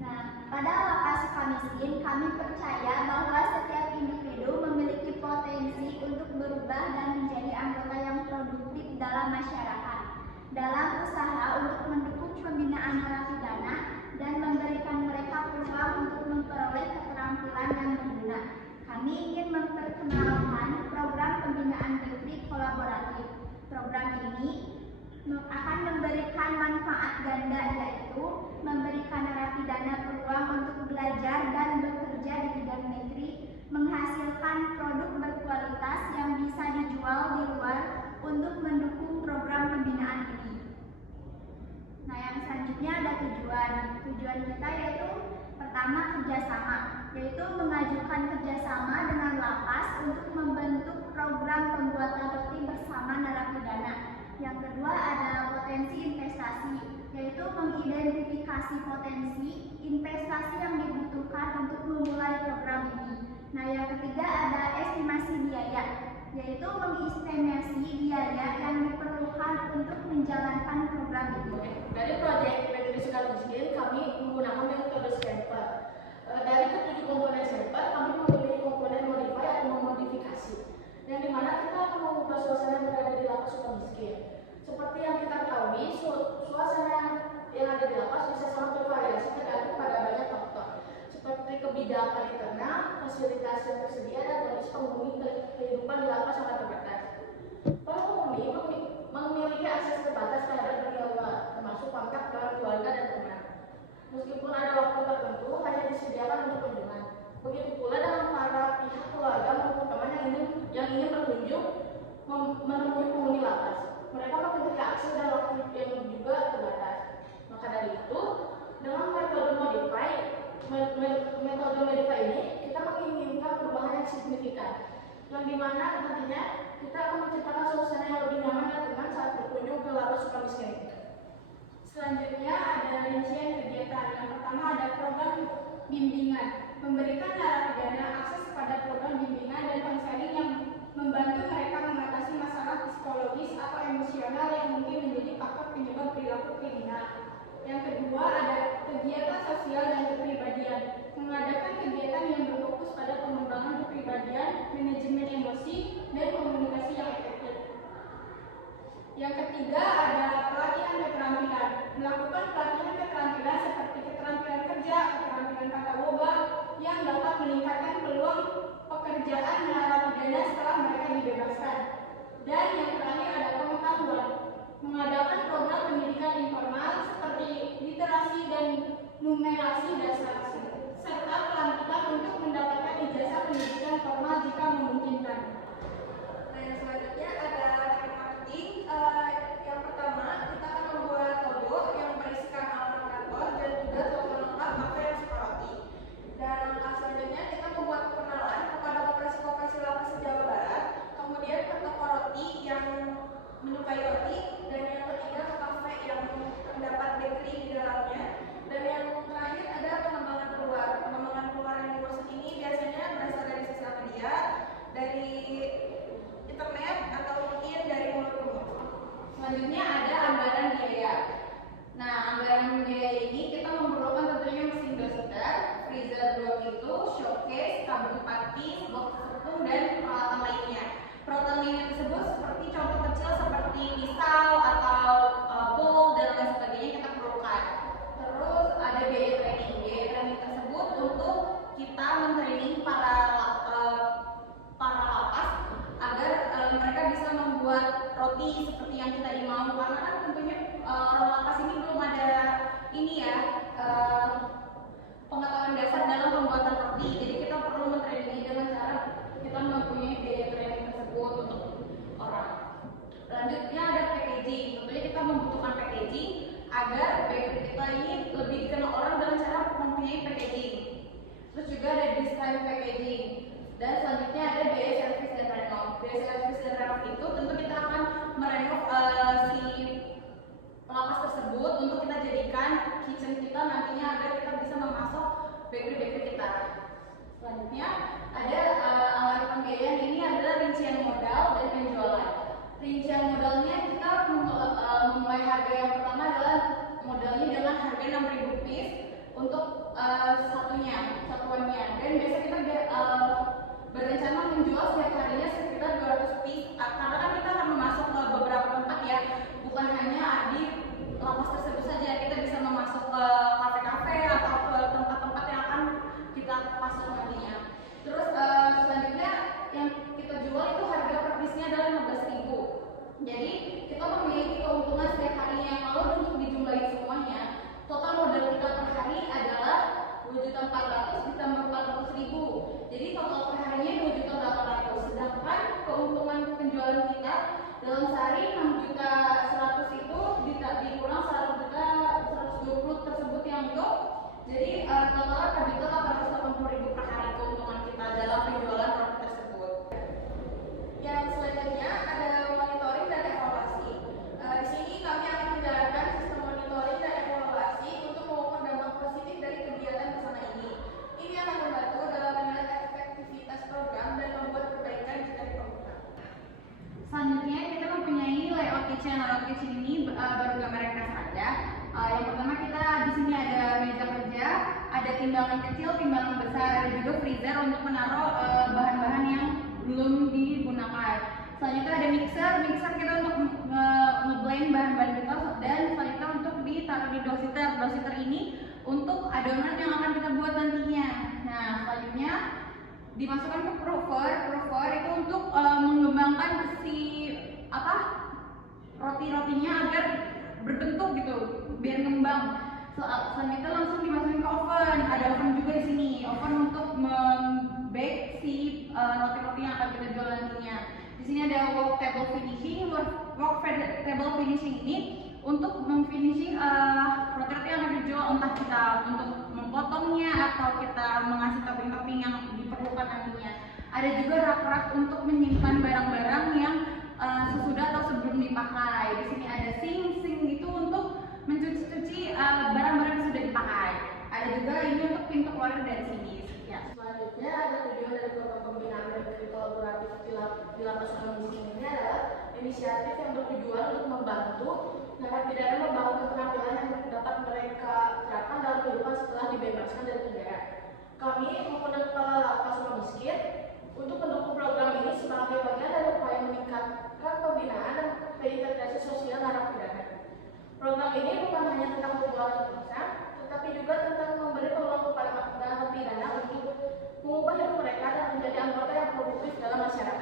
Nah, pada Lapas Sukamiskin, kami percaya bahwa setiap individu memiliki potensi untuk berubah dan menjadi anggota yang produktif dalam masyarakat. Dalam usaha untuk mendukung pembinaan narapidana dan memberikan mereka peluang untuk memperoleh keterampilan yang berguna, kami ingin memperkenalkan program pembinaan Bakery kolaboratif. Program ini akan memberikan manfaat ganda, yaitu memberikan narapidana peluang untuk belajar dan bekerja di bidang negeri, menghasilkan produk berkualitas yang bisa dijual di luar untuk mendukung program pembinaan ini. Nah, yang selanjutnya ada tujuan kita, yaitu pertama kerjasama, yaitu mengajukan kerjasama dengan lapas untuk membentuk program pembuatan roti bersama narapidana. Yang kedua ada potensi investasi, yaitu mengidentifikasi potensi investasi yang dibutuhkan untuk memulai program ini. Nah, yang ketiga ada estimasi biaya, yaitu mengestimasi biaya yang diperlukan untuk menjalankan program ini. Dari proyek Bakery Sukamiskin, kami menggunakan metode sampel. Dari ketujuh komponen sampel, kami memilih komponen modify atau memodifikasi, yang dimana kita akan mengubah suasana yang berada di lapas Sukamiskin. Seperti yang kita ketahui, suasana yang ada di lapas bisa sangat bervariasi tergantung pada banyak faktor, seperti kebijakan internal, fasilitas yang tersedia, dan kondisi penghuni kehidupan di lapas sangat terbatas. Para penghuni memiliki akses terbatas terhadap dunia luar, termasuk kontak dengan keluarga dan teman. Meskipun ada waktu tertentu hanya disediakan untuk kunjungan. Begitu pula dengan para pihak keluarga maupun teman yang ingin berkunjung menemui penghuni lapas. Mereka memiliki akses dan waktu yang juga terbatas. Maka dari itu, dengan metode modify ini, kita menginginkan perubahan yang signifikan, yang dimana nantinya kita akan menciptakan suasana yang lebih nyaman dan tenang saat berkunjung ke lapas Sukamiskin. Selanjutnya ada rincian kegiatan. Yang pertama ada program bimbingan, memberikan narapidana akses pada program bimbingan dan konseling yang membantu mereka mengatasi masalah psikologis atau emosional yang mungkin menjadi faktor penyebab perilaku kriminal. Yang kedua ada kegiatan sosial dan kepribadian, mengadakan kegiatan yang berfokus pada pengembangan kepribadian, manajemen emosi, dan komunikasi yang efektif. Yang ketiga ada pelatihan keterampilan, melakukan pelatihan keterampilan seperti keterampilan kerja, keterampilan tata boga yang dapat meningkatkan peluang pekerjaan narapidana setelah mereka dibebaskan. Dan yang terakhir ada pengetahuan, mengadakan program pendidikan informal seperti literasi dan numerasi dasar, serta pelantikan untuk mendapatkan ijazah pendidikan formal jika memungkinkan. Nah, yang selanjutnya ada marketing. Yang pertama, kita akan membuat logo yang berisikan alamat kantor dan juga telepon lengkap kafe dan suka roti. Dan langkah selanjutnya kita membuat perkenalan kepada koperasi-koperasi lapas Jawa Barat, kemudian ke toko roti yang menyukai roti, dan yang ketiga ke kafe yang terdapat bakery di dalamnya. Dan yang terakhir ada pengembangan keluar. Pengembangan keluar yang dimaksud ini biasanya berasal dari sosial media, dari internet, atau mungkin dari mulut ke mulut. Selanjutnya ada anggaran biaya. Nah, anggaran biaya ini kita memerlukan tentunya mesin doster, freezer 2 pintu, showcase, tabung patis, box tepung, dan peralatan lainnya. Peralatan lainnya tersebut seperti contoh kecil seperti pisau atau bowl dan lain sebagainya kita perlukan. Terus ada biaya training. Biaya training tersebut untuk kita mentraining para lapas agar mereka bisa membuat roti seperti yang kita mau, karena kan tentunya orang lapas ini belum ada ini ya pengetahuan dasar dalam pembuatan roti. Jadi kita perlu mentraining dengan cara kita mempunyai biaya training tersebut untuk orang. Selanjutnya ada packaging. Tentunya kita membutuhkan packaging agar bakery kita ini lebih dikenal orang dengan cara mempunyai packaging. Terus juga ada desain packaging. Dan selanjutnya ada biaya servis dan renov. Biaya servis dan renov itu tentu kita akan merenov si lapas tersebut untuk kita jadikan kitchen kita nantinya agar kita bisa memasok bakery kita. Selanjutnya ada anggaran pembiayaan. Ini adalah rincian modal dan penjualan. Rincian modalnya kita memulai harga yang pertama adalah modalnya dengan harga 6.000 piece untuk satuannya. Dan biasa kita berencana menjual setiap harinya sekitar 200 piece, karena kan kita akan masuk ke beberapa tempat ya, bukan hanya di lapas tersebut saja, kita bisa memasuk ke kafe-kafe atau ke tempat-tempat yang akan kita pasok nantinya. Terus selanjutnya yang kita jual itu harga per piece-nya adalah 15.000. Jadi kita memiliki keuntungan setiap harinya. Kalau untuk dijumlahi semuanya, total modal kita per hari adalah 2.400.000 ditambah 400.000. Jadi total per harinya 2.800.000. Sedangkan keuntungan penjualan kita dalam sehari 6.100.000 itu dikurang 1.120 tersebut yang itu. Jadi total 4.880.000 per hari keuntungan kita dalam penjualan produk tersebut. Yang selanjutnya ada monitoring dan evaluasi. Di sini kami akan menjalankan sistem monitoring dan evaluasi untuk mengukur dampak positif dari kegiatan bersama ini. Ini akan membantu dalam menilai efektivitas program dan membuat perbaikan jika diperlukan. Selanjutnya kita mempunyai layout kitchen. Layout kitchen ini baru gambaran kasar aja. Yang pertama kita di sini ada meja kerja, ada timbangan kecil, timbangan besar, ada juga freezer untuk menaruh bahan-bahan yang belum digunakan. Selanjutnya ada mixer kita untuk ngeblend bahan-bahan kita, dan selanjutnya untuk ditaruh di dositer. Dositer ini untuk adonan yang akan kita buat nantinya. Nah, selanjutnya dimasukkan ke prover itu untuk mengembangkan roti-rotinya agar berbentuk gitu, biar ngembang. Selanjutnya langsung dimasukin ke oven. Ada oven juga di sini, oven untuk membake si roti-roti yang akan kita jual nantinya. Di sini ada work table finishing. Work table finishing ini untuk memfinishing roti-roti yang akan dijual, entah kita untuk memotongnya atau kita mengasih topping-topping yang diperlukan nantinya. Ada juga rak-rak untuk menyimpan barang-barang yang sesudah atau sebelum dipakai. Di sini ada sink itu untuk mencuci barang-barang yang sudah dipakai. Ada juga ini untuk pintu keluar dari sini. Ya. Selanjutnya ada tujuan dari program pembinaan dan kolaboratif di lapas suka-miskin ini adalah inisiatif yang bertujuan untuk membantu narapidana membangun keterampilan yang dapat mereka terapkan dalam kehidupan setelah dibebaskan dari penjara. Kami mengundang kepala lapas suka-miskin untuk mendukung program ini sebagai bagian dari upaya meningkatkan pembinaan dan reintegrasi sosial narapidana. Program ini bukan hanya tentang pembuatan tulisan, tetapi juga tentang memberi peluang kepada narapidana untuk mengubah hidup mereka dan menjadi anggota yang produktif dalam masyarakat.